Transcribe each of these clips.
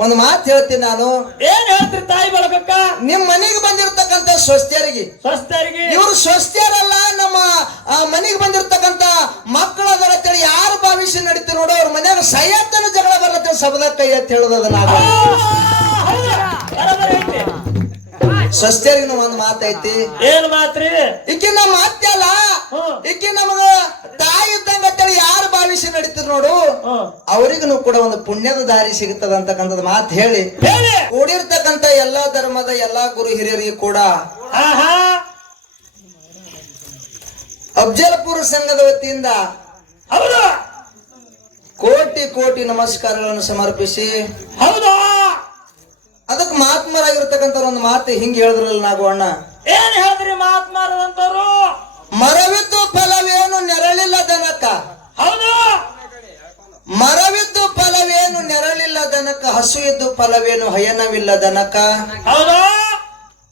ಒಂದು ಮಾತು ಹೇಳ್ತೀನಿ ನಾನು. ಏನ್ ಹೇಳ್ತೀರಿ ತಾಯಿ ಬಳಗಕ್ಕ? ನಿಮ್ ಮನೆಗೆ ಬಂದಿರತಕ್ಕಂತ ಸ್ವಸ್ಥರಿಗೆ ಸ್ವಸ್ಥರಿಗೆ ಇವರು ಸ್ವಸ್ಥರಲ್ಲ ನಮ್ಮ ಮನೆಗೆ ಬಂದಿರತಕ್ಕಂತ ಮಕ್ಕಳ ಬರತ್ತೇಳಿ ಅಂತೇಳಿ ಯಾರು ಭಾವಿಸಿ ನಡೀತಿ ನೋಡೋ ಅವ್ರ ಮನ್ಯಾಗ ಸೈಯತ್ತನ ಜಗಳ ಬರತ್ತೆ ಸಬದ ಕೈ ಅಂತ ಹೇಳೋದ ನಾವು. ಸ್ವಸ್ಥ್ಯರಿಗೆ ಒಂದು ಮಾತೈತಿ ಏನ್ ಮಾತ್ರಿ? ಈಕಿ ನಮ್ಮ ಹ್ಮ್. ಈಕಿ ನಮಗ ತಾಯಿ ಇದ್ದಂಗ ನಡೀತಿರ್ ನೋಡು. ಅವರಿಗೂ ಕೂಡ ಒಂದು ಪುಣ್ಯದ ದಾರಿ ಸಿಗುತ್ತದೆ ಅಂತಕ್ಕಂಥದ್ದು ಮಾತು ಹೇಳಿ. ಕೂಡಿರ್ತಕ್ಕಂಥ ಎಲ್ಲಾ ಧರ್ಮದ ಎಲ್ಲಾ ಗುರು ಹಿರಿಯರಿಗೆ ಕೂಡ ಅಬ್ಜಲ್ಪುರ ಅಫ್ಜಲ್ಪುರ ಸಂಘದ ವತಿಯಿಂದ ಕೋಟಿ ಕೋಟಿ ನಮಸ್ಕಾರಗಳನ್ನು ಸಮರ್ಪಿಸಿ. ಹೌದಾ. ಅದಕ್ಕೆ ಮಹಾತ್ಮರಾಗಿರ್ತಕ್ಕಂಥ ಒಂದು ಮಾತು ಹಿಂಗ್ ಹೇಳಿದ್ರಲ್ಲ ನಾವು ಅಣ್ಣ ಏನ್ ಹೇಳಿದ್ರಿ ಮಹಾತ್ಮಾರದಂತವ್ರು ಮರವಿದ್ದು ಫಲವೇನು ನೆರಳಿಲ್ಲ ದನಕ ಹೌದು ಮರವಿದ್ದು ಫಲವೇನು ನೆರಳಿಲ್ಲ ದನಕ ಹಸು ಇದ್ದು ಫಲವೇನು ಹಯನವಿಲ್ಲ ದನಕ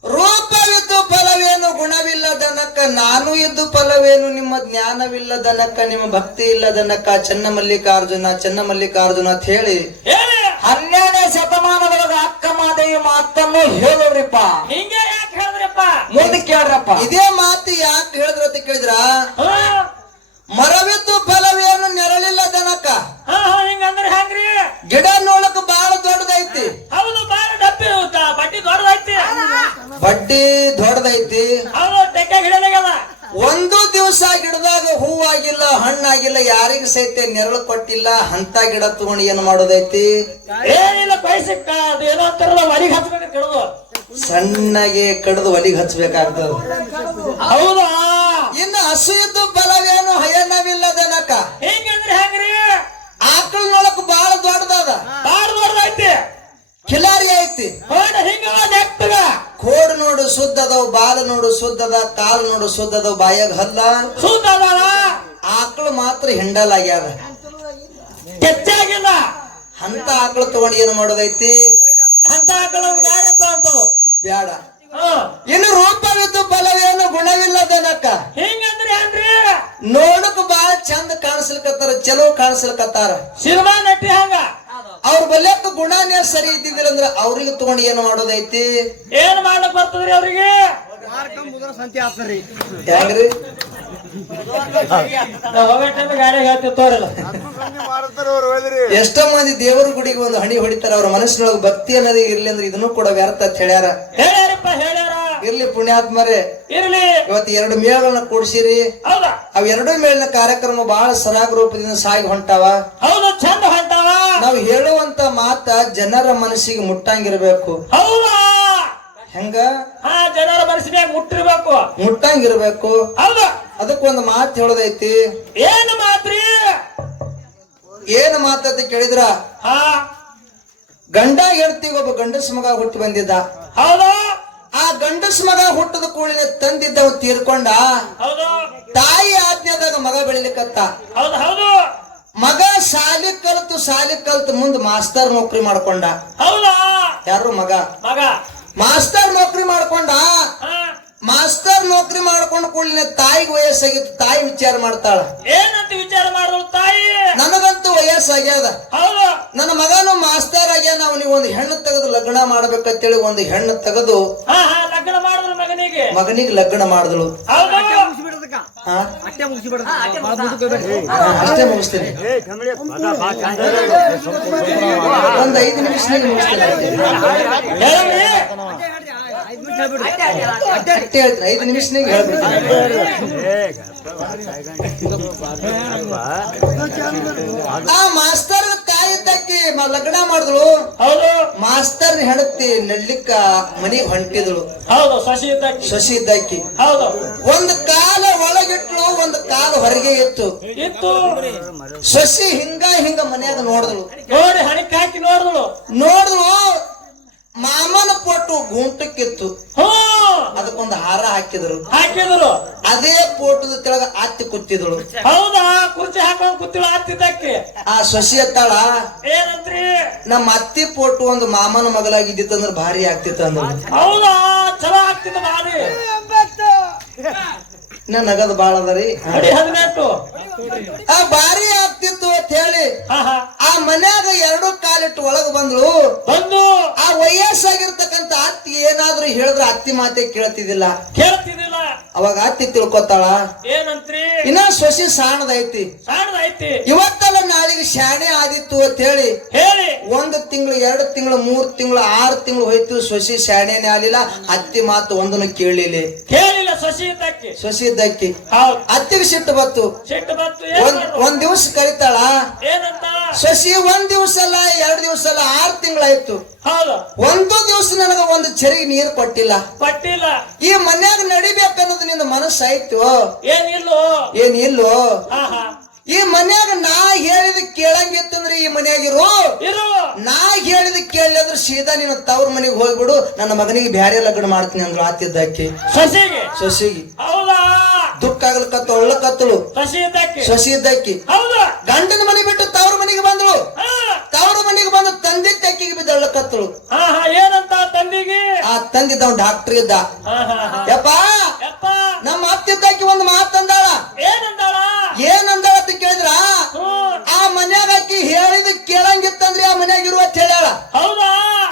ರೂಪವಿದ್ದು ಫಲವೇನು ಗುಣವಿಲ್ಲ ದನಕ ನಾನು ಇದ್ದು ಫಲವೇನು ನಿಮ್ಮ ಜ್ಞಾನವಿಲ್ಲ ದನಕ ನಿಮ್ಮ ಭಕ್ತಿ ಇಲ್ಲ ದನಕ ಚನ್ನಮಲ್ಲಿಕಾರ್ಜುನ ಚನ್ನ ಮಲ್ಲಿಕಾರ್ಜುನ ಅಂತ ಹೇಳಿ ಹನ್ನೆರಡನೇ ಶತಮಾನದೊಳಗ ಅಕ್ಕ ಮಾದೇವಿ ಮಾತನ್ನು ಹೇಳೋರಿಪ್ಪ ಹಿಂಗೆ ಯಾಕೆ ಹೇಳಿದ್ರಪ್ಪ? ಇದೇ ಮಾತು ಯಾಕೆ ಹೇಳಿದ್ರ ಅಂತ ಕೇಳಿದ್ರ? ಹಣ್ಣಾಗಿಲ್ಲ ಯಾರಿಗ ಸಹಿತ ನೆರಳು ಕೊಟ್ಟಿಲ್ಲ ಹಂತ ಗಿಡ ತಗೊಂಡು ಏನ್ ಮಾಡೋದೈತಿ? ಏನಿಲ್ಲ ಅಂತಾರಲ್ಲ ಹಚ್ಬೇಕು ಕೆಡದು. ಸಣ್ಣಗೆ ಕಡ್ದು ಒಲಿಗ್ ಹಚ್ಬೇಕಾಗ್ತದ. ಹೌದಾ? ಇನ್ನು ಹಸುವಿದ್ದು ಬಲವೇನು ಫಲವೇನು ಹಯನವಿಲ್ಲ ದನಕ ಹಿಂಗಂದ್ರೆ ಹೆಂಗ್ರಿ? ಆಕಳ ನೋಡಕ್ ಬಹಳ ದೊಡ್ಡದಾದ. ಬಾಳ ದೊಡ್ಡದೈತಿ. ಕಿಲಾರಿ ಐತಿ. ಕೋಡ್ ನೋಡು ಶುದ್ಧ ಅದಾವ ಬಾಲ ನೋಡು ಶುದ್ಧದ ಕಾಲು ನೋಡು ಶುದ್ಧ ಅದಾವ ಬಾಯಾಗ ಹಲ್ಲ. ಶುದ್ಧ ಅದಾಳ ಆಕಳು ಮಾತ್ರ ಹಿಂಡಲಾಗ್ಯಾದ ಹೆಚ್ಚಾಗಿಲ್ಲ ಅಂತ ಆಕಳು ತಗೊಂಡು ಏನು ಮಾಡೋದೈತಿ? ಅಂತ ಆಕಳು ಬೇಡ ಬ್ಯಾಡ. ಹಾ. ಇನ್ನು ರೂಪವಿದ್ದು ಬಲವೇನು ಗುಣವಿಲ್ಲ ದನಕ ಹಿಂಗಂದ್ರೆ ನೋಡಕ್ ಬಾಳ ಚಂದ ಕಾಣಿಸ್ಲಿಕತ್ತಾರ ಚಲೋ ಕಾಣಿಸ್ಲಿಕತ್ತಾರ. ಸಿನಿಮಾ ನಟಿ ಹಂಗ. ಅವ್ರ ಬಲ್ಯಕ್ಕ ಗುಣನೇ ಸರಿ ಇದ್ದಿದ್ದಿಲ್ಲ ಅಂದ್ರ ಅವ್ರಿಗೆ ತಗೊಂಡು ಏನ್ ಮಾಡೋದೈತಿ? ಏನ್ ಮಾಡಕ್ ಬರ್ತದ್ರಿ ಅವ್ರಿಗೆ? ಹೆಂಗ್ರಿ? ಎಷ್ಟೋ ಮಂದಿ ದೇವರ ಗುಡಿಗೆ ಒಂದು ಹಣಿ ಹೊಡಿತಾರ ಅವ್ರ ಮನಸ್ಸಿನೊಳಗೆ ಭಕ್ತಿ ಅನ್ನೋದೇ ಇರ್ಲಿ ಅಂದ್ರೆ ಇದನ್ನು ಕೂಡ ವ್ಯರ್ಥ ಅಂತ ಹೇಳ್ಯಾರ. ಇರ್ಲಿ ಪುಣ್ಯಾತ್ಮರೇ. ಇರ್ಲಿ. ಇವತ್ತು ಎರಡು ಮೇಳಗಳನ್ನ ಕೂಡಿಸಿರಿ. ಹೌದಾ? ಅವ್ ಎರಡು ಮೇಳಿನ ಕಾರ್ಯಕ್ರಮ ಬಹಳ ಸರಾಗ ರೂಪದಿಂದ ಸಾಗಿ ಹೊಂಟಾವ. ಹೌದು ಚಂದ ಹೊಂಟಾವ. ನಾವು ಹೇಳುವಂತ ಮಾತ ಜನರ ಮನಸ್ಸಿಗೆ ಮುಟ್ಟಂಗಿರ್ಬೇಕು. ಹೌದಾ? ಹೆಂಗ? ಜನರ ಮನಸ್ಸಿಗೆ ಮುಟ್ಟಿರ್ಬೇಕು. ಮುಟ್ಟಂಗಿರ್ಬೇಕು. ಹೌದು. ಅದಕ್ಕೊಂದು ಮಾತು ಹೇಳೋದೈತಿ. ಏನು ಮಾತ್ರಿ? ಏನು ಮಾತಂತ ಕೇಳಿದ್ರ? ಹಾ. ಗಂಡ ಹೆಂಡತಿಗೆ ಒಬ್ಬ ಗಂಡಸ ಮಗ ಹುಟ್ಟಿ ಬಂದಿದ್ದ. ಹೌದಾ. ಆ ಗಂಡಸ ಮಗ ಹುಟ್ಟದ ಕೂಳಿನ ತಂದಿದ್ದವ ತೀರ್ಕೊಂಡ ತಾಯಿ ಆಜ್ಞಾದಾಗ ಮಗ ಬೆಳಿಲಿಕ್ಕತ್ತ. ಮಗ ಶಾಲಿ ಕಲ್ತು ಶಾಲಿ ಕಲ್ತು ಮುಂದ್ ಮಾಸ್ತರ್ ನೌಕರಿ ಮಾಡ್ಕೊಂಡ. ಯಾರು ಮಗ? ಮಗ. ಮಾಸ್ತರ್ ನೌಕರಿ ಮಾಡ್ಕೊಂಡ? ಮಾಸ್ತರ್ ನೌಕರಿ ಮಾಡ್ಕೊಂಡು ಕೂಡಲಿನ ತಾಯಿಗೆ ವಯಸ್ಸಾಗಿತ್ತು ತಾಯಿ ವಿಚಾರ ಮಾಡ್ತಾಳ. ಏನಂತ ವಿಚಾರ ಮಾಡಿದ್ರು ತಾಯಿ? ನನಗಂತೂ ವಯಸ್ಸಾಗ್ಯದ. ಹೌದು. ನನ್ನ ಮಗನು ಮಾಸ್ತರ್ ಆಗ್ಯಾನ ಅವನಿಗೆ ಒಂದು ಹೆಣ್ಣು ತೆಗೆದು ಲಗ್ನ ಮಾಡ್ಬೇಕಂತೇಳಿ ಒಂದು ಹೆಣ್ಣು ತೆಗೆದು ಹಾ ಹಾ ಲಗ್ನ ಮಾಡಿದ್ರು ಮಗನಿಗೆ. ಮಗನಿಗೆ ಲಗ್ನ ಮಾಡಿದಳು? ಅಷ್ಟೇ ಮುಗಿಸ್ತೀನಿ. ಒಂದ್ ಐದು ನಿಮಿಷ ಮುಗಿಸ್ತೀನಿ. ಐದು ನಿಮಿಷನಾಗ ಆ ಮಾಸ್ತರ್ ತಾಯಿ ತಕ್ಕಿ ಮ- ಲಗ್ನ ಮಾಡಿದ್ಳು. ಹೌದು. ಮಾಸ್ತರ್ ಹೆಂಡತಿ ನಡ್ಲಿಕ್ಕ ಮನಿ ಹೊಂಟಿದ್ಳು. ಹೌದು ಶಶಿ ಇದ್ದಕ್ಕಿ. ಶಶಿ ಇದ್ದಕ್ಕಿ. ಹೌದು. ಒಂದು ಕಾಲ ಒಳಗಿಟ್ಲು ಒಂದು ಕಾಲ ಹೊರಗೆ ಇತ್ತು. ಇತ್ತು. ಶಶಿ ಹಿಂಗ ಹಿಂಗ ಮನ್ಯಾಗ ನೋಡಿದ್ಳು. ನೋಡಿ ಹಣಕ್ಕೆ ಹಾಕಿ ನೋಡಿದ್ಳು. ನೋಡಿದ್ಳು ಮಾಮನ ಪೋಟು ಗುಂಟಕ್ಕಿತ್ತು ಅದಕ್ಕೊಂದು ಹಾರ ಹಾಕಿದ್ರು. ಹಾಕಿದ್ರು. ಅದೇ ಪೋಟದ ಕೆಳಗ ಅತ್ತಿ ಕುತ್ತಿದಳು ಹೌದಾ? ಕುರ್ಚಿ ಹಾಕೊಂಡ್ ಕುತ್ತಿಳು ಹತ್ತಿದ್ದಕ್ಕೆ ಆ ಶಶಿ ಎತ್ತಾಳ? ಏನಂತ್ರಿ ನಮ್ಮ ಅತ್ತಿ ಪೋಟು ಒಂದು ಮಾಮನ ಮಗಲಾಗಿದ್ದಿತ್ತಂದ್ರ ಭಾರಿ ಆಗ್ತಿತ್ತು ಅಂದ್ರೆ. ಹೌದಾ? ಚಲೋ ಆಗ್ತಿತ್ತು ಭಾರಿ. ಇನ್ನ ನಗದು ಬಾಳ ಅದರಿ ಹದಿನೆಂಟು. ಆ ಬಾರಿ ಆಗ್ತಿತ್ತು ಅಂತ ಹೇಳಿ ಆ ಮನ್ಯಾಗ ಎರಡು ಕಾಲಿಟ್ಟು ಒಳಗ ಬಂದ್ಳು. ಬಂದು ಹೇಳಿದ್ರೆ ಅತ್ತಿ ಮಾತೆ ಕೇಳ್ತಿದ್ದಿಲ್ಲ. ಕೇಳ್ತಿದ್ದಿಲ್ಲ. ಅವಾಗ ಅತ್ತಿ ತಿಳ್ಕೊತಾಳ ಏನಂತ್ರಿ? ಇನ್ನ ಸೊಸಿ ಸಾಣದೈತಿ. ಸಾಣದೈತಿ. ಇವತ್ತಲ್ಲ ನಾಳಿಗೆ ಶಾಣೆ ಆದಿತ್ತು ಅಂತ ಹೇಳಿ. ಹೇಳಿ ಒಂದು ತಿಂಗಳು ಎರಡು ತಿಂಗಳು ಮೂರ್ ತಿಂಗಳು ಆರು ತಿಂಗಳು ಹೋಯ್ತು ಸೊಸಿ ಶಾಣೆನೆ ಆಲಿಲ್ಲ ಅತ್ತಿ ಮಾತು ಒಂದನ್ನು ಕೇಳಲಿಲ್ಲ. ಕೇಳಿಲ್ಲ ಸೊಸಿ ಇದ್ದಕ್ಕೆ. ಸೊಸಿ ಇದ್ದಕ್ಕಿ. ಅತ್ತಿಗೆ ಸಿಟ್ಟು ಬತ್ತು ಸಿಟ್ಟು ಬತ್ತು ಏನ್ ಒಂದ್ ದಿವ್ಸ ಒಂದ್ ದಿವಸ ಸೊಸಿ ಒಂದ್ ದಿವಸ ಅಲ್ಲ ಎರಡ್ ದಿವಸ ಅಲ್ಲ ಆರ್ ತಿಂಗಳಾಯ್ತು. ಹೌದು. ಒಂದು ದಿವಸ ನನಗ ಒಂದು ಚರಿ ನೀರ್ ಕೊಟ್ಟಿಲ್ಲ. ಕೊಟ್ಟಿಲ್ಲ. ಈ ಮನ್ಯಾಗ ನಡಿಬೇಕನ್ನೋದು ನಿನ್ನ ಮನಸ್ಸಾಯ್ತು. ಏನಿಲ್ಲೋ. ಏನಿಲ್ಲೋ. ಈ ಮನ್ಯಾಗ ನಾ ಹೇಳಿದ ಕೇಳಂಗಿತ್ತಂದ್ರೆ ಈ ಮನ್ಯಾಗ ಇರು. ನಾ ಹೇಳಿದ ಕೇಳಿದ್ರೆ ಸೀದಾ ನಿನ್ನ ತವ್ರ ಮನೆಗೆ ಹೋಗ್ಬಿಡು ನನ್ನ ಮಗನಿಗೆ ಬ್ಯಾರೆ ಲಗ್ನ ಮಾಡ್ತೀನಿ ಅಂದ್ರು ಆತಿದ್ದಾಕಿ ಸಸಿಗೆ ಸಸಿಗೆ ದುಃಖ ಆಗ್ಲಕತ್ತು ಒಳ್ಳಕತ್ತಳು ಸಸಿ ಇದ್ದಕ್ಕೆ? ಸಸಿ ಇದ್ದಾಕಿ ಹೌದು. ಗಂಡನ ಮನೆ ಬಿಟ್ಟು ತವ್ರ ಮನೆಗೆ ಬಂದಳು ಹಾ ತವ್ರ ಮನೆಗೆ ಬಂದು ತಂದೆ ತೆಕ್ಕಿಗೆ ಕತ್ತಳು ಹಾ ಹಾ ಏನಂತ ತಂದಿಗೆ ಆ ತಂದಿದ್ದ ಡಾಕ್ಟರ್ ಇದ್ದ. ಯಪ್ಪ ನಮ್ಮ ಅತ್ತಿದ್ದಕ್ಕೆ ಒಂದು ಮಾತಂದಾಳ. ಏನಂದಾಳ? ಏನಂದಾಳ ಅಂತ ಕೇಳಿದ್ರ? ಆ ಮನ್ಯಾಗ ಅಕ್ಕಿ ಹೇಳಿದ ಕೇಳಂಗಿತ್ತಂದ್ರೆ ಆ ಮನ್ಯಾಗ ಇರುವ ಅಂತ ಹೇಳ್ಯಾಳ. ಹೌದಾ?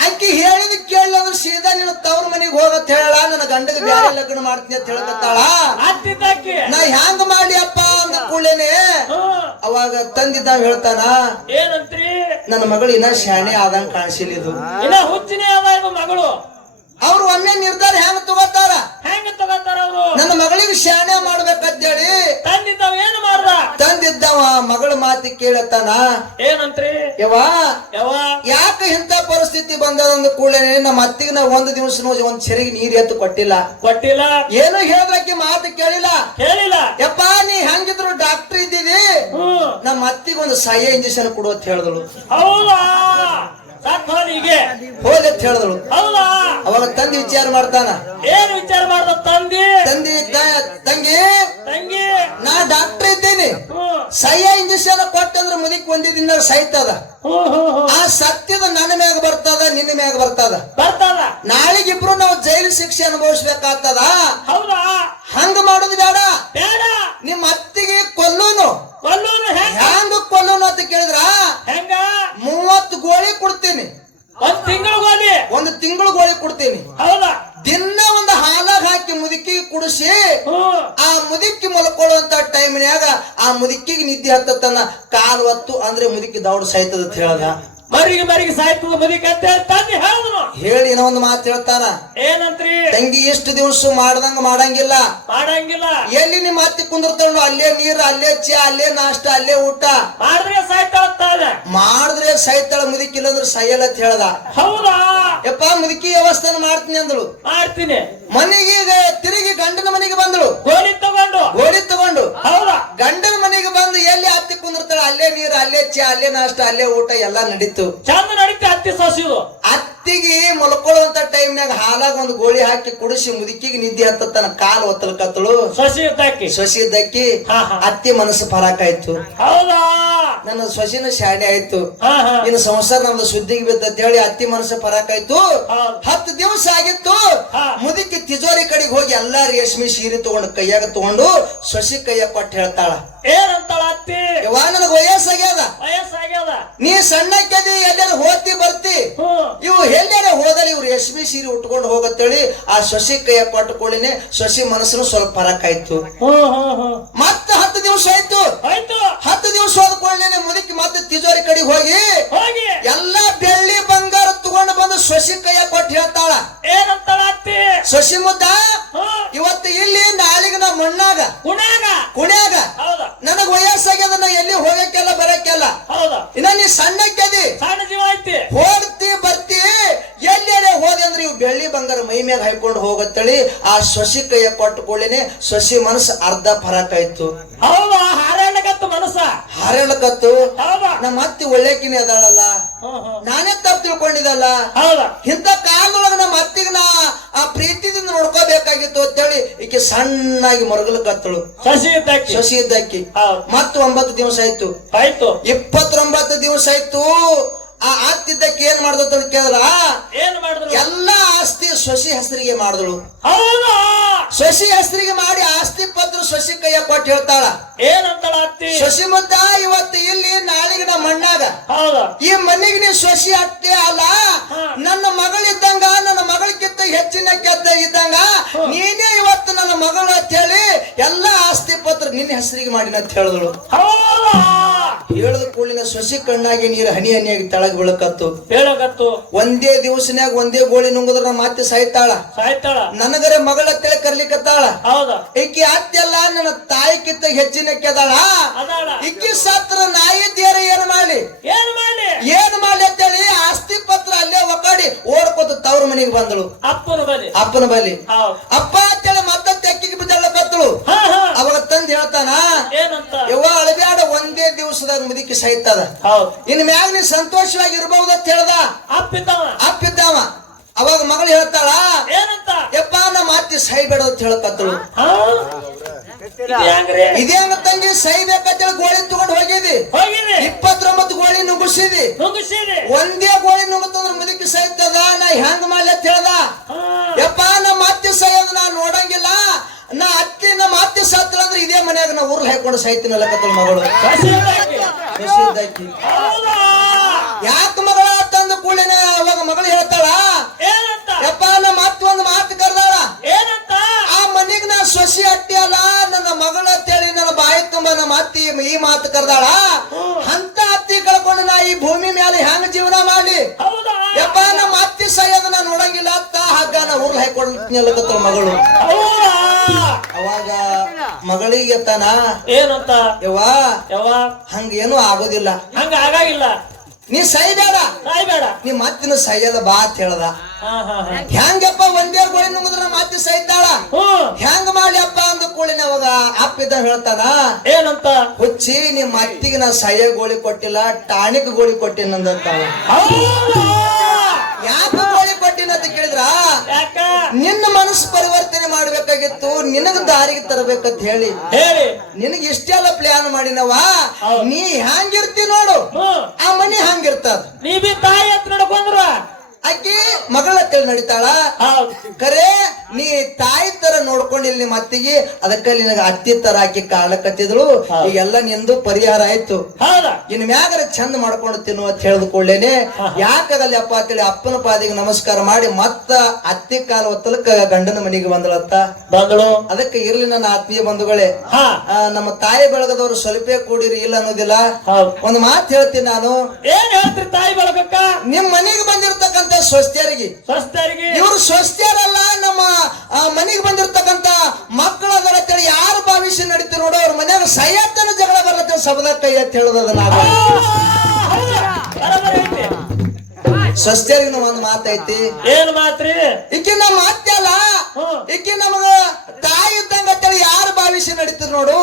ಅಕ್ಕಿ ಹೇಳಿದ ಕೇಳಿದ್ರೆ ಸೀದಾ ನೀನು ತವ್ರ ಮನೆಗೆ ಹೋಗತ್ ಹೇಳ ನನ್ನ ಗಂಡದ ಬೇರೆ ಲಗ್ನ ಮಾಡ್ತೀನಿ ಅಂತ ಹೇಳ್ಕತ್ತಾಳ ನಾ ಹ್ಯಾಂಗ ಮಾಡಿ ಅಪ್ಪ ಅಂದ ಕೂಡಲೇನೆ ಅವಾಗ ತಂದಿದ್ದಾವ ಹೇಳ್ತಾನ ಏನಂತ್ರಿ? ನನ್ನ ಮಗಳು ಇನ್ನ ಶಾಣೆ ಆದಂಗ ಕಾಣಿಸಿಲ್ಲ ಇದು. ಇನ್ನ ಹುಚ್ಚಿನೇ ಅದ ಇದು ಮಗಳು. ಅವ್ರು ಒಮ್ಮೆ ನಿರ್ಧಾರ ಹೆಂಗ್ ತಗೋತಾರ? ಹೆಂಗ್ ತಗೋತಾರ ಅವರು? ನನ್ನ ಮಗಳಿಗೆ ಶಾಣೆ ಮಾಡ್ಬೇಕಂತೇಳಿ. ತಂದಿದ್ದಾವ ಏನು ತಂದಿದ್ದವ ಮಗಳ ಮಾತಿ ಕೇಳತ್ತಾನ? ಏನಂತ್ರಿ? ಯವಾ ಯವಾ ಯಾಕ ಇಂತ ಪರಿಸ್ಥಿತಿ ಬಂದದಂದ ಕೂಡಲೇ ನಮ್ಮ ಅತ್ತಿಗೆ ನಾ ಒಂದು ದಿವಸ ಒಂದ್ ಸರಿಗೆ ನೀರ್ ಎತ್ತು ಕೊಟ್ಟಿಲ್ಲ. ಕೊಟ್ಟಿಲ್ಲ. ಏನು ಹೇಳಿದ್ರಕ್ಕೆ ಮಾತು ಕೇಳಿಲ್ಲ? ಕೇಳಿಲ್ಲ. ಯಪ್ಪ ನೀ ಹೆಂಗಿದ್ರು ಡಾಕ್ಟರ್ ಇದ್ದೀವಿ ಹ್ಮ್ ನಮ್ಮ ಅತ್ತಿಗೆ ಒಂದು ಸಹಾಯ ಇಂಜೆಕ್ಷನ್ ಕೊಡು ಅಂತ ಹೇಳಿದಳು. ಹೌದಾ? ಹೋಲಿ ಅಂತ ಹೇಳಿದಳು. ಹೌದಾ? ಅವಾಗ ತಂದಿ ವಿಚಾರ ಮಾಡ್ತಾನ. ಏನ್ ವಿಚಾರ ಮಾಡ್ದ ತಂದಿ ತಂದಿ ತ- ತಂಗಿ ತಂಗಿ ನಾ ಡಾಕ್ಟರ್ ಇದ್ದೀನಿ ಹ್ಮ್ ಸಹಾಯ ಇಂಜೆಕ್ಷನ್ ಸಾಯ್ತದ ಹ್ಮ್ ಆ ಸತ್ಯದ ನನ್ನ ಮ್ಯಾಗ ಬರ್ತದ ನಿನ್ನ ಮ್ಯಾಗ ಬರ್ತದ. ಬರ್ತದ. ನಾಳಿಗಿಬ್ರು ನಾವು ಜೈಲು ಶಿಕ್ಷೆ ಅನುಭವಿಸ್ಬೇಕಾಗ್ತದ? ಹೌದಾ? ಹಂಗ ಮಾಡೋದು ಬೇಡ ಬೇಡ. ನಿಮ್ಮ ಅತ್ತಿಗೆ ಕೊಲ್ಲೂನು. ಕೊಲ್ಲೂನು ಹೆಂಗ? ಹ್ಯಾಂಗ ಕೊಲ್ಲೂನು ಅಂತ ಕೇಳಿದ್ರ? ಹೆಂಗ? ಮೂವತ್ತು ಗೋಳಿ ಕೊಡ್ತೀನಿ. ಒಂದ್ ತಿಂಗಳು ಗೋಳಿ? ಒಂದು ತಿಂಗಳು ಗೋಳಿ ಕೊಡ್ತೀನಿ. ಹೌದಾ? ದಿನ ಒಂದು ಹಾಲಾಗ ಹಾಕಿ ಮುದುಕಿ ಕುಡಿಸಿ ಆ ಮುದುಕಿ ಮಲ್ಕೊಳ್ಳುವಂತ ಟೈಮ್ನ್ಯಾಗ ಆ ಮುದುಕಿಗೆ ನಿದ್ದೆ ಹತ್ತತನ ಕಾಲು ಒತ್ತು ಅಂದ್ರೆ ಮುದುಕಿ ದೌಡ್ ಸಹಿತದ ಅಂತ ಹೇಳ್ದ. ಮರಿಗೆ ಮರಿಗೆ ಸಾಯ್ತದ ಮುದಿಕ ಅಂತ ಹೇಳಿ ತಂದಿ ಹೇಳಿದ್ರು ಹೇಳಿ ಏನೋ ಒಂದು ಮಾತು ಹೇಳ್ತಾನ. ಏನಂತ್ರಿ? ತಂಗಿ ಎಷ್ಟು ದಿವಸ ಮಾಡ್ದಂಗ ಮಾಡಂಗಿಲ್ಲ. ಮಾಡಂಗಿಲ್ಲ. ಎಲ್ಲಿ ನಿಮ್ಮ ಅತ್ತಿ ಕುಂದಿರ್ತಾಳು ಅಲ್ಲೇ ನೀರು ಅಲ್ಲೇ ಚಾ ಅಲ್ಲೇ ನಾಷ್ಟ ಅಲ್ಲೇ ಊಟ. ಮಾಡಿದ್ರೆ ಸಾಯ್ತಾಳ ಮಾಡಿದ್ರೆ ಸಾಯ್ತಾಳ ಮುದುಕಿಲ್ಲ ಅಂದ್ರೆ ಸಾಯಲ್ಲ ಅಂತ ಹೇಳ್ದ. ಹೌದಾ? ಯಪ್ಪ ಮುದುಕಿ ವ್ಯವಸ್ಥೆ ಮಾಡ್ತೀನಿ ಅಂದಳು. ಮಾಡ್ತೀನಿ. ಮನೆಗೆ ತಿರುಗಿ ಗಂಡನ ಮನೆಗೆ ಬಂದಳು. ಗೋಲಿ ತಗೊಂಡು. ಗೋಳಿ ತಗೊಂಡು. ಹೌದಾ? ಗಂಡನ ಮನೆಗೆ ಬಂದು ಎಲ್ಲಿ ಅತ್ತಿ ಕುಂದಿರ್ತಾಳ ಅಲ್ಲೇ ನೀರು ಅಲ್ಲೇ ಚಾ ಅಲ್ಲೇ ನಾಷ್ಟ ಅಲ್ಲೇ ಊಟ ಎಲ್ಲ ನಡೀತು ಚಂದ ನಡೀತಿ ಅತ್ತಿ ಸೋಸಿದು. ಅತ್ತಿಗೆ ಮಲ್ಕೊಳ್ಳುವಂತ ಟೈಮ್ನಾಗ ಹಾಲಾಗ ಒಂದು ಗೋಳಿ ಹಾಕಿ ಕುಡಿಸಿ ಮುದುಕಿಗೆ ನಿದ್ದೆ ಹತ್ತತನ ಕಾಲು ಒತ್ತಲಕತ್ತಳು ಕತ್ತಳು ಸೊಸಿ ಸೊಸಿ. ಅತ್ತಿ ಮನಸ್ಸು ಫರಾಕಾಯ್ತು ಹೌದಾ? ನನ್ನ ಸೊಸಿನ ಶಾಣೆ ಆಯ್ತು. ಇನ್ನು ಸಂಸಾರ ನಮ್ದು ಸುದ್ದಿಗೆ ಬಿದ್ದಂತ ಹೇಳಿ ಅತ್ತಿ ಮನಸ್ಸು ಪರಾಕಾಯ್ತು. ಹತ್ತು ದಿವಸ ಆಗಿತ್ತು. ಮುದುಕಿ ತಿಜೋರಿ ಕಡೆಗೆ ಹೋಗಿ ಎಲ್ಲಾ ರೇಷ್ಮೆ ಸೀರೆ ತಗೊಂಡು ಕೈಯಾಗ ತಗೊಂಡು ಸೊಸಿ ಕೈಯ ಕೊಟ್ಟು ಹೇಳ್ತಾಳ. ಏನಂತಾಳ ಅತ್ತಿ? ಯವ್ವ ನನಗ ವಯಸ್ಸಾಗ್ಯದ. ವಯಸ್ಸಾಗ್ಯದ. ನೀ ಸಣ್ಣಕ್ಕದಿ ಎಲ್ಲಾರ ಹೋತಿ ಬರ್ತಿ. ಇವು ಎಲ್ಲಾರ ಹೋದಲ್ಲಿ ಇವ್ರು ರೇಷ್ಮೆ ಸೀರೆ ಉಟ್ಕೊಂಡು ಹೋಗತ್ತೇಳಿ ಆ ಸೊಸಿ ಕೈಯ ಕೊಟ್ಟುಕೊಳ್ಳಿನೇ ಸೊಸಿ ಮನಸ್ಸನ್ನು ಸ್ವಲ್ಪ ಪರಾಕಾಯ್ತು ಮತ್ತ ದಿವಸ ಆಯ್ತು. ಆಯ್ತು. ಹತ್ತು ದಿವಸ ಹೋದ್ಕೊಳ್ಳೇನೆ ಮುದುಕಿ ಮತ್ತೆ ತಿಜೋರಿ ಕಡೆ ಹೋಗಿ. ಹೋಗಿ. ಎಲ್ಲಾ ಬೆಳ್ಳಿ ಬಂಗಾರ ತಗೊಂಡು ಬಂದು ಸೊಸಿ ಕೈಯ ಕೊಟ್ಟು ಹೇಳ್ತಾಳ. ಏನಂತಾಳ ಅತ್ತಿ? ಸೊಸಿ ಮುದ್ದ ಇವತ್ತು ಇಲ್ಲಿ ನಾಳಿಗೆ ನಾ ಮಣ್ಣಾಗ ಕುಣ್ಯಾಗ. ಕುಣ್ಯಾಗ. ಹೌದಾ. ನನಗ್ ವಯಸ್ಸಾಗ್ಯದ ನಾ ಎಲ್ಲಿ ಹೋಗಕ್ಕೆಲ್ಲ ಬರಕ್ಕೆಲ್ಲ ಹೌದಾ ಇನ್ನ ನೀ ಸಣ್ಣಕ್ಕೆದಿ ಸಣ್ಣ ಜೀವ ಐತಿ ಹೋಗ್ತಿ ಬರ್ತಿ ಎಲ್ಲೆಡೆ ಹೋದೆ ಅಂದ್ರೆ ಇವು ಬೆಳ್ಳಿ ಬಂಗಾರ ಹೈಕೊಂಡು ಹೋಗತ್ತಳಿ? ಆ ಸೊಸಿ ಕೈಯ ಕೊಟ್ಟುಕೊಳ್ಳೇನೆ. ಸೊಸಿ ಮನಸ್ಸು ಅರ್ಧ ಫರಕಾಯ್ತು ಹೌದಾ? ಹಾರಾಡಕತ್ತು ಮನಸ್ಸ. ನಮ್ಮ ಅತ್ತಿ ಒಳ್ಳೆಕಿನೇ ಅದಾಳಲ್ಲ. ನಾನೇ ತಪ್ಪು ತಿಳ್ಕೊಂಡಿದಲ್ಲ ಇಂಥ ಕಾಲದೊಳಗ ನಮ್ಮ ಅತ್ತಿಗೆ ನಾ ಆ ಪ್ರೀತಿದಿಂದ ನೋಡ್ಕೋಬೇಕಾಗಿತ್ತು ಅಂತೇಳಿ ಈಕೆ ಸಣ್ಣಾಗಿ ಮರಗಲಕತ್ತಳು ಸಸಿ ಇದ್ದಕ್ಕೆ? ಶಶಿ ಇದ್ದಕ್ಕಿ. ಹೌದು. ಮತ್ತು ಒಂಬತ್ತು ದಿವಸ ಆಯ್ತು. ಆಯ್ತು. ಇಪ್ಪತ್ತೊಂಬತ್ತು ದಿವಸ ಆಯ್ತು. ಆ ಆತ್ತಿದ್ದಕ್ಕೆ ಏನ್ ಅಂತ ಕೇಳಿದ್ರ? ಏನ್ ಮಾಡಿದ್ರು ಎಲ್ಲಾ ಆಸ್ತಿ ಶಶಿ ಹೆಸರಿಗೆ ಮಾಡಿದಳು. ಶಶಿ ಹೆಸರಿಗೆ ಮಾಡಿ ಆಸ್ತಿ ಪತ್ರ ಶಶಿ ಕೈಯ ಕೊಟ್ಟು ಹೇಳ್ತಾಳ. ಏನಂತಾಳ ಅತ್ತಿ ಶಶಿ ಮುದ್ದ ಇವತ್ತು ಇಲ್ಲಿ ನಾಳೆಗೆ ನಮ್ಮ ಮಣ್ಣಾಗ ಈ ಮನೆಗೆ ನೀ ಶಶಿ ಅತ್ತೆ ಅಲ್ಲ. ನನ್ನ ಮಗಳಿದ್ದಂಗ ನನ್ನ ಮಗಳಿಗಿಂತ ಹೆಚ್ಚಿನ ಕೆದ್ದ ಇದ್ದಂಗ ನೀನೇ ಇವತ್ತು ನನ್ನ ಮಗಳು ಅಂತ ಹೇಳಿ ಎಲ್ಲಾ ಆಸ್ತಿ ಪತ್ರ ನಿನ್ನ ಹೆಸರಿಗೆ ಮಾಡಿನ ಅಂತ ಹೇಳಿದಳು. ಹೇಳದ ಶಶಿ ಕಣ್ಣಾಗಿ ನೀರು ಹನಿ ಹನಿಯಾಗಿ ತಳಗ್ ಬೀಳಕತ್ತು. ಹೇಳಕತ್ತು. ಒಂದೇ ದಿವಸನ್ಯಾಗ ಒಂದೇ ಗೋಳಿ ನುಂಗದ್ರ ನಮ್ಮ ಅತ್ತೆ ಸಾಯ್ತಾಳ. ಸಾಯ್ತಾಳ. ನನಗರ ಮಗಳ ತಿಳಿ ಕರ್ಲಿಕತ್ತಾಳ. ಹೌದ. ಈಕಿ ಅತ್ತೆಲ್ಲ ನನ್ನ ತಾಯಿ ಹೆಚ್ಚಿನ ಕೆದಾಳ ಈಕಿ ಸತ್ರ ನಾಯಿ ದೇರ ಏನ್ ಮಾಡ್ಲಿ? ಏನ್ ಮಾಡಿ ಏನ್ ಮಾಡ್ಲಿ ಅಂತೇಳಿ ಆಸ್ತಿ ಪತ್ರ ಅಲ್ಲೇ ಒಕ್ಕಾಡಿ ಓಡ್ಕೋತ ತವ್ರ ಮನೆಗೆ ಬಂದಳು. ಅಪ್ಪನ ಬಲಿ. ಅಪ್ಪನ ಬಲಿ. ಅಪ್ಪ ಅಂತೇಳಿ ಮತ್ತೆ ತೆಕ್ಕಿಗೆ ಬಿದ್ದಳಕತ್ತಳು. ಹಾ ಹಾ. ಅವಾಗ ತಂದ್ ಹೇಳ್ತಾನ ಏನಂತ ಯವ್ವ ಅಳಬ್ಯಾಡ ಒಂದೇ ದಿವಸದಾಗ ಸಹಿತದ ಹೌದ್. ಇನ್ ಮ್ಯಾಗ ನೀ ಸಂತೋಷವಾಗಿ ಇರಬಹುದು ಅಂತ ಹೇಳ್ದ? ಅಪ್ಪಿದ್ದವ. ಅಪ್ಪಿದ್ದಾವ. ಅವಾಗ ಮಗಳು ಹೇಳ್ತಾಳ ಏನಂತ? ಯಪ್ಪ ನಮ್ಮ ಅತ್ತಿ ಬೇಡ ಅಂತ ಹೇಳಕತ್ತಳು. ಇದೇನ ತಂಗಿ ಸಾಯ್ಬೇಕಂತೇಳಿ ಗೋಳಿ ತಗೊಂಡ್ ಹೋಗಿದಿ. ಹೋಗಿರಿ ಇಪ್ಪತ್ತೊಂಬತ್ತು ಗೋಳಿ ನುಗ್ಗಿಸಿದಿ. ಒಂದೇ ಗೋಳಿ ನುಗ್ಗುತ್ತಂದ್ರ ಮುದುಕಿ ಸಹಿತದ ನಾ ಹೆಂಗ್ ಮಾಡ್ಲಿ ಅಂತ ಹೇಳ್ದ? ಯಪ್ಪ ನಮ್ಮ ಅತ್ತಿ ಸಾಯೋದು ನಾ ನೋಡಂಗಿಲ್ಲ. ನಾ ಅತ್ತಿ ನಮ್ಮ ಅತ್ತಿ ಸತ್ರ ಅಂದ್ರೆ ಇದೇ ಮನ್ಯಾಗ ನಾ ಊರ್ಲ್ ಹಾಕೊಂಡು ಸಾಯ್ತೀನಲ್ಲ ಕತ್ತಲ್ ಮಗಳು. ಹೌದಾ? ಯಾಕ ಮಗಳ ತಂದ ಕೂಡಲಿನ ಅವಾಗ ಮಗಳು ಹೇಳ್ತಾಳ? ಯಪ್ಪ ನಮ್ಮ ಒಂದು ಮಾತು ಕರೆದಾಳ. ಏನಂತ? ಆ ಮನಿಗ್ ನಾ ಸೊಸಿ ಅಟ್ಟಿ ಅಲ್ಲ ನನ್ನ ಮಗಳ ಅಂತೇಳಿ ನನ್ನ ಬಾಯಿ ತುಂಬ ನಮ್ಮ ಅತ್ತಿ ಈ ಮಾತು ಕರೆದಾಳ. ಅಂತ ಅತ್ತಿ ಕಳ್ಕೊಂಡು ನಾ ಈ ಭೂಮಿ ಮೇಲೆ ಹೆಂಗ್ ಜೀವನ ಮಾಡಿ ಯಪ್ಪ ನಮ್ಮ ಅತ್ತಿ ಸೈಯದ ನಾ ನೋಡಂಗಿಲ್ಲ ಅತ್ತ ಹಗ್ಗ ನಾ ಊರ್ಲ್ ಹಾಕೊಂಡ್ ಮಗಳು. ಮಗಳಿಗೆ ಏನಂತ? ಯವ್ವ? ಯವ್ವ? ಹಂಗೇನು ಆಗೋದಿಲ್ಲ. ಹಂಗ ಆಗಾಗಿಲ್ಲ. ನೀ ಸೈಬೇಡ ಸಾಯ್ಬೇಡ. ನೀ ಮತ್ತಿನ ಸೈಯದ ಬಾ ಅಂತ ಹೇಳ್ದ. ಹೆಂಗಪ್ಪ ಒಂದೇ ಗೋಳಿ ನುಂಗಿದ್ರ ಮತ್ತೆ ಅತ್ತಿ ಸೈತಾಳ ಮಾಡಿ ಹೆಂಗ್ ಮಾಡ್ಲಿ ಅಪ್ಪ ಅಂದ ನವಾಗ ಅಪ್ಪ ಇದ್ದ ಹೇಳ್ತಾನ? ಏನಂತ? ಹುಚ್ಚಿ ನಿಮ್ಮ ಅತ್ತಿಗೆ ನಾ ಸಯ್ಯ ಗೋಳಿ ಕೊಟ್ಟಿಲ್ಲ ಟಾನಿಕ್ ಗೋಳಿ ಕೊಟ್ಟಿನಂದಂತ ಹೌದಾ? ಯಾಕ? ನಿನ್ನ ಮನಸ್ಸು ಪರಿವರ್ತನೆ ಮಾಡ್ಬೇಕಾಗಿತ್ತು ನಿನಗ ದಾರಿಗೆ ತರಬೇಕಂತ ಹೇಳಿ. ಹೇಳಿ. ನಿನಗೆ ಇಷ್ಟೆಲ್ಲ ಪ್ಲಾನ್ ಮಾಡಿನವ. ನೀ ಹ್ಯಾಂಗಿರ್ತಿ ನೋಡು. ಆ ಮನಿ ಹಂಗಿರ್ತದ ನೀ ಬಿ ತಾಯಿ ಹತ್ರ ನಡ್ಕೊಂಡ್ರ. ಅಕ್ಕಿ ಮಗಳ ಕೈ ನಡಿತಾಳ? ಕರೆ ನೀ ತಾಯಿ ತರ ನೋಡ್ಕೊಂಡಿಲ್ಲ ನಿಮ್ಮ ಅತ್ತಿಗೆ ಅದಕ್ಕೆ ನಿನಗ ಅತ್ತಿ ತರ ಕಾಳಕತ್ತಿದ್ರು ಹೌದು. ಈಗೆಲ್ಲ ನಿಂದು ಪರಿಹಾರ ಆಯ್ತು. ಇನ್ ಮ್ಯಾಗರ ಚಂದ ಮಾಡ್ಕೊಂಡು ತಿನ್ನು ಅಂತ ಹೇಳಿದ ಕೂಡಲೇನೆ ಯಾಕಾಗಲ್ಲ ಅಪ್ಪ ಅಂತೇಳಿ ಅಪ್ಪನ ಪಾದಿಗೆ ನಮಸ್ಕಾರ ಮಾಡಿ ಮತ್ತ ಅತ್ತಿ ಕಾಲ ಒತ್ತಲಕ್ಕ ಗಂಡನ ಮನೆಗೆ ಬಂದಳತ್ತ ಬಂದಳು. ಅದಕ್ಕೆ ಇರ್ಲಿ ನನ್ನ ಆತ್ಮೀಯ ಬಂಧುಗಳೇ. ನಮ್ಮ ತಾಯಿ ಬೆಳಗದವರು ಸ್ವಲ್ಪೇ ಕೂಡಿರಿ ಇಲ್ಲ ಅನ್ನೋದಿಲ್ಲ. ಒಂದ್ ಮಾತು ಹೇಳ್ತೀನಿ ನಾನು. ಏನ್ ಹೇಳ್ತೀರಿ ತಾಯಿ ಬೆಳಗಕ್ಕ? ನಿಮ್ ಮನೆಗೆ ಬಂದಿರತಕ್ಕಂತ ಸ್ವಸ್ಥರಿಗೆ ಸ್ವಸ್ಥರಿಗೆ ಇವರು ಸ್ವಸ್ಥರಲ್ಲ ನಮ್ಮ ಮನೆಗೆ ಬಂದಿರತಕ್ಕಂತ ಮಕ್ಕಳ ಅಂತೇಳಿ ಯಾರು ಭವಿಷ್ಯ ನಡೀತಿ ನೋಡೋ ಅವ್ರ ಮನ್ಯಾಗ ಸಯತ್ತನ ಜಗಳ ಬರತ್ತೆ ಸಬದ ಕೈ ಅಂತ ಹೇಳೋದ ನಾವು. ಸ್ವಸ್ಥರಿಗೆ ಒಂದು ಮಾತೈತಿ. ಏನ್ ಮಾತ್ರಿ? ಈಕಿ ನಮ್ಮ ಹ್ಮ್. ಈಕಿ ನಮಗ ತಾಯಿ ಇದ್ದಂಗ ಅಂತೇಳಿ ಯಾರು ಭಾವಿಸಿ ನಡೀತಿರ್ ನೋಡು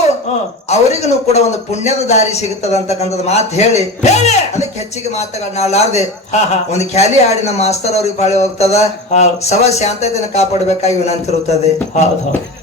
ಅವರಿಗೆ ಕೂಡ ಒಂದು ಪುಣ್ಯದ ದಾರಿ ಸಿಗುತ್ತದೆ ಅಂತಕ್ಕಂಥದ್ ಮಾತು ಹೇಳಿ. ಅದಕ್ಕೆ ಹೆಚ್ಚಿಗೆ ಮಾತುಗಳನ್ನಾಡಲಾರ್ದೆ ಒಂದು ಖ್ಯಾಲಿ ಹಾಡಿನ ನಮ್ಮ ಮಾಸ್ತರ್ ಅವ್ರಿಗೆ ಪಾಳಿ ಹೋಗ್ತದ. ಸವ ಸಭಾ ಶಾಂತತೆಯನ್ನು ಕಾಪಾಡಬೇಕಾಗಿ ವಿನಂತಿರುತ್ತದೆ.